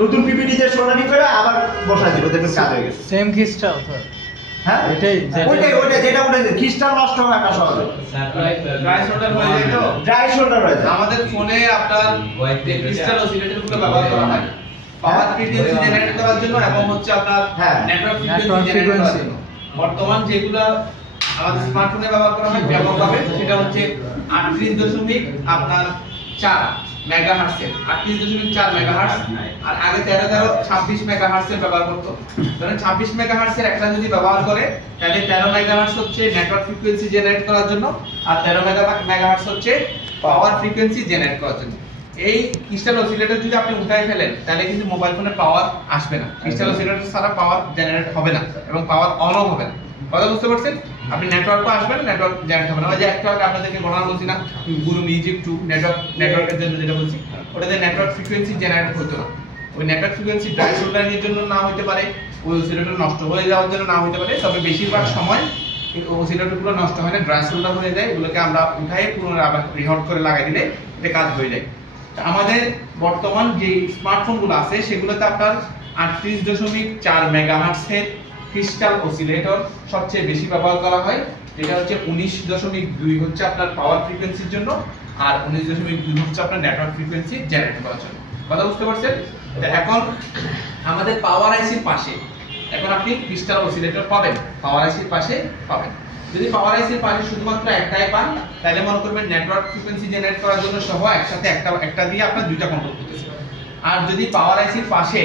নতুন পিপিটি তে সোনালি করে আবার বসাই দিব, দেখবেন কাজ হয়ে গেছে। Same crystal sir. হ্যাঁ ওইটাই যেটা উঠেছে ক্রিস্টাল নষ্ট হয় না সহজে, ড্রাই শোল্ডার হয়ে যায় তো, ড্রাই শোল্ডার হয়ে যায়। আমাদের ফোনে আপনার ক্রিস্টাল অসিলেটর গুলো ব্যবহার করা হয় পাওয়ার ফ্রিকোয়েন্সি জেনারেট করার জন্য এবং হচ্ছে আপনার নেটওয়ার্ক ফ্রিকোয়েন্সি জেনারেট করার জন্য। বর্তমান যেগুলো আমাদের স্মার্টফোনে ব্যবহার করা হয় ব্যাপকভাবে সেটা হচ্ছে 38.4 মেগাহার্টজের, 38.4 মেগাহার্টজ। আর আগে 13 মেগাহার্টজের ব্যবহার করতো। ধরেন 26 মেগাহার্টজের একটা যদি ব্যবহার করে তাহলে 13 মেগাহার্টজ হচ্ছে নেটওয়ার্ক ফ্রিকোয়েন্সি জেনারেট করার জন্য, আর 13 মেগাহার্টজ হচ্ছে পাওয়ার ফ্রিকোয়েন্সি জেনারেট করার জন্য। এই ক্রিস্টাল অসিলেটর যদি আপনি উঠায় ফেলেন তাহলে কিন্তু মোবাইল ফোনের পাওয়ার আসবে না। ক্রিস্টাল অসিলেটর ছাড়া পাওয়ার জেনারেট হবে না এবং পাওয়ার অনও হবে না। কথা বুঝতে পারছেন? আপনি নেটওয়ার্কও আসবেন, নেটওয়ার্ক জেনারেট হবে না। ওই যে একটা আপনাদেরকে গণনা বলছি না, গুরু মিউজিক 2 নেটওয়ার্কের জন্য যেটা বলছি, ওটাতে নেটওয়ার্ক ফ্রিকোয়েন্সি জেনারেট হতো না। ওই নেটওয়ার্ক ফ্রিকোয়েন্সি ড্রাই শোল্ডারিং এর জন্য না হতে পারে, ওই অসিলেটর নষ্ট হয়ে যাওয়ার জন্য না হতে পারে, তবে বেশিরভাগ সময় অসিলেটরগুলো নষ্ট হয় না, ড্রাই শোল্ডার হয়ে যায়। এগুলোকে আমরা উঠাই পুনরায় আবার রিহট করে লাগাই দিলে এটা কাজ হয়ে যায়। আমাদের বর্তমান যে স্মার্টফোনগুলো আছে সেগুলোতে আপনার 38.4 মেগাহার্টজের ক্রিস্টাল অসিলেটর সবচেয়ে বেশি ব্যবহার করা হয়, যেটা হচ্ছে 19.2 হচ্ছে আপনার পাওয়ার ফ্রিকোয়েন্সির জন্য, আর 19.2 হচ্ছে আপনার নেটওয়ার্ক ফ্রিকোয়েন্সি জেনারেট করার জন্য। কথা বুঝতে পারছেন? এখন আমাদের পাওয়ার আইসির পাশে এখন আপনি ক্রিস্টাল অসিলেটর পাবেন, পাওয়ার আইসির পাশে পাবেন। যদি পাওয়ার আইসির পাশে শুধুমাত্র একটাই পান তাহলে মনে করবেন নেটওয়ার্ক ফ্রিকোয়েন্সি জেনারেট করার জন্য সহ একসাথে একটা দিয়ে আপনার দুইটা কন্ট্রোল করতেছে। আর যদি পাওয়ার আইসির পাশে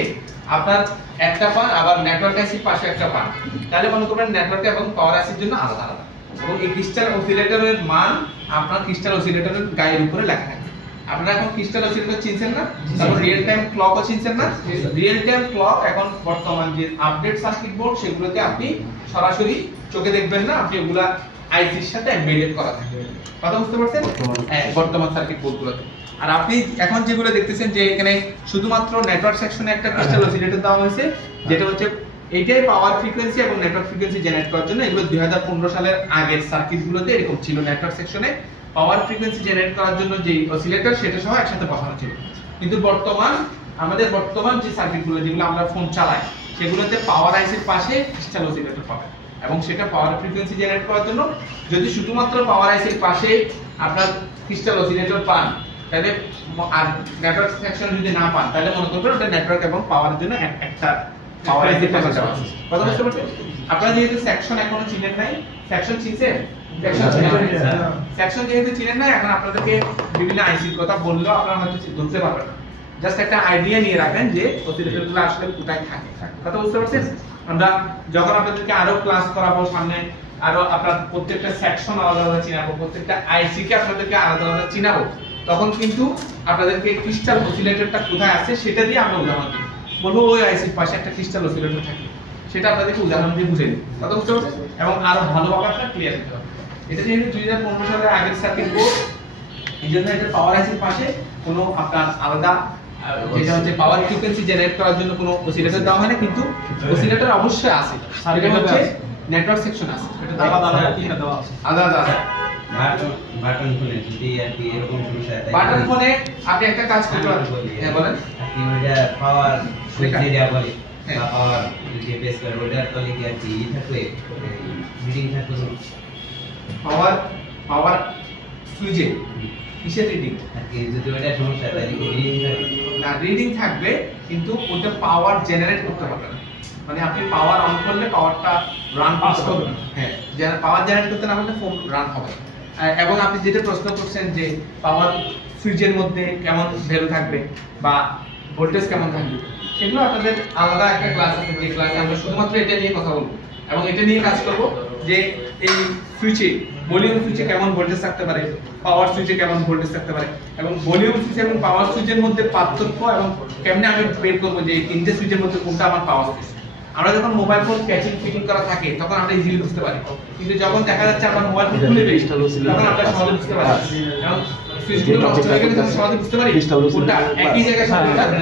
আপনার একটা পান আবার নেটওয়ার্ক আইসির পাশে একটা পান তাহলে মনে করবেন নেটওয়ার্ক এবং পাওয়ার আইসির জন্য আলাদা আলাদা। এবং এই ক্রিস্টাল অসিলেটরের মান আপনার ক্রিস্টাল অসিলেটরের গায়ের উপরে লেখা থাকে। আপনারা এখন ক্রিস্টাল অসিলেটর চিনছেন না, তারপর রিয়েল টাইম ক্লকও চিনছেন না। রিয়েল টাইম ক্লক এখন বর্তমান যে আপডেট সার্কিট বোর্ড সেগুলোতে আপনি সরাসরি চোখে দেখবেন না, আপনি ওগুলা আইসির সাথে এমবেডেড করা থাকে। কথা বুঝতে পারছেন? হ্যাঁ, বর্তমান সার্কিট বোর্ডগুলোতে। আর আপনি এখন যেগুলো দেখতেছেন যে এখানে শুধুমাত্র নেটওয়ার্ক সেকশনে একটা ক্রিস্টাল অসিলেটর দেওয়া হয়েছে, যেটা হচ্ছে এইটাই পাওয়ার ফ্রিকোয়েন্সি এবং নেটওয়ার্ক ফ্রিকোয়েন্সি জেনারেট করার জন্য। এগুলো 2015 সালের আগের সার্কিটগুলোতে এরকম ছিল, নেটওয়ার্ক সেকশনে পাওয়ার ফ্রিকোয়েন্সি জেনারেট করার জন্য যে অসিলেটর সেটা সহ একসাথে বসানো ছিল। কিন্তু আমাদের বর্তমান যে সার্কিটগুলো যেগুলো আমরা ফোন চালাই সেগুলোতে পাওয়ার আইসির পাশে ক্রিস্টাল অসিলেটর পাবেন এবং সেটা পাওয়ার ফ্রিকোয়েন্সি জেনারেট করার জন্য। যদি শুধুমাত্র পাওয়ার আইসির পাশে আপনার ক্রিস্টাল অসিলেটর পান তাহলে আর নেটওয়ার্ক সেকশন যদি না পান তাহলে মনে করবেন ওটা নেটওয়ার্ক এবং পাওয়ারের জন্য একটা পাওয়ার আইসির পাশে দেওয়া আছে। কথা বুঝতে পারছেন? আপনারা যেহেতু সেকশন এখনো চিনেন নাই, সেকশন চিনছেন? সেকশন যেহেতু চিনেন না, এখন আপনাদেরকে বিভিন্ন আইসির কথা বললেও আপনারা হয়তো ধরতে পারবেন না। জাস্ট একটা আইডিয়া নিয়ে রাখেন যে অসিলেটরগুলো আসলে কোথায় থাকে। কথা বুঝতে পারছেন? আমরা যখন আপনাদেরকে আরো ক্লাস করাবো সামনে, আরো আপনার প্রত্যেকটা সেকশন আলাদা আলাদা চিনাবো, প্রত্যেকটা আইসি কে আপনাদেরকে আলাদা আলাদা চিনাবো, তখন কিন্তু আপনাদেরকে ক্রিস্টাল অসিলেটরটা কোথায় আছে সেটা দিয়ে আমরা উদাহরণ দিই। বলবো ওই আইসির পাশে একটা ক্রিস্টাল অসিলেটর থাকে, সেটা আপনাদেরকে উদাহরণ দিয়ে বুঝে দিই। কথা বুঝতে পারছেন? এবং আরো ভালোভাবে আপনারা ক্লিয়ার হতে হবে। এটা যেহেতু 2015 সালের আগের সার্কিট বোর্ড, এই জন্য এটা পাওয়ার আইসির পাশে কোনো আপনার আলাদা যেটা হচ্ছে পাওয়ার ফ্রিকোয়েন্সি জেনারেট করার জন্য কোনো অসিলেটর দেওয়া হয় না, কিন্তু অসিলেটর অবশ্যই আছে। এটা হচ্ছে নেটওয়ার্ক সেকশন আছে, এটা আলাদা আলাদা তিনটা দেওয়া আছে, আলাদা আলাদা। বাটন ফোনে যদি আর কি এরকম সমস্যা থাকে, বাটন ফোনে আপনি একটা কাজ করতে পারেন। হ্যাঁ বলেন। আপনি ওটা পাওয়ার সুইচ দিয়ে বলে বা পাওয়ার যে বেস করে ওটার তলে কি আর কি থাকবে, রিডিং থাকবে পাওয়ার সুইচে কিসের রিডিং আর কি যদি ওটা সমস্যা তাহলে কি রিডিং থাকবে না? রিডিং থাকবে কিন্তু ওটা পাওয়ার জেনারেট করতে পারবে না। মানে আপনি পাওয়ার অন করলে পাওয়ারটা রান করতে হবে না। হ্যাঁ, যারা পাওয়ার জেনারেট করতে না পারলে ফোন রান হবে। এবং আপনি যেটা প্রশ্ন করছেন যে পাওয়ার সুইচের মধ্যে কেমন ভ্যালু থাকবে বা ভোল্টেজ কেমন থাকবে, সেগুলো আপনাদের আলাদা একটা ক্লাস আছে, যে ক্লাসে আমরা শুধুমাত্র এটা নিয়ে কথা বলবো এবং এটা নিয়ে কাজ করব যে এই সুইচে ভলিউম সুইচে কেমন ভোল্টেজ থাকতে পারে, পাওয়ার সুইচে কেমন ভোল্টেজ থাকতে পারে, এবং ভলিউম সুইচ এবং পাওয়ার সুইচের মধ্যে পার্থক্য এবং কেমনে আমি বের করব যে এই তিনটে সুইচের মধ্যে কোনটা আমার পাওয়ার সুইচ। আমরা যখন মোবাইল ফোন ক্যাচিং ফিটিং করা থাকে তখন আমরা ইজিলি বুঝতে পারি, কিন্তু যখন দেখা যাচ্ছে আমরা মোবাইল ফোন খুলে বেশ তখন আমরা সহজে বুঝতে পারি এবং সুইচগুলো নষ্ট হয়ে গেলে তখন সহজে বুঝতে পারি কোনটা একই জায়গায় সবগুলো থাকে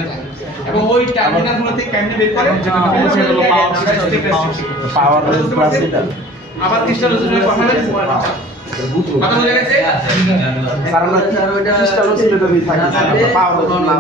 এবং ওই টার্মিনালগুলোতে কেমনে বের করে পাওয়ার আবার ক্রিস্টাল অসিলেটর কথা বলছি। কথা বুঝে গেছে? কারণ ক্রিস্টাল অসিলেটরই থাকে, পাওয়ার না।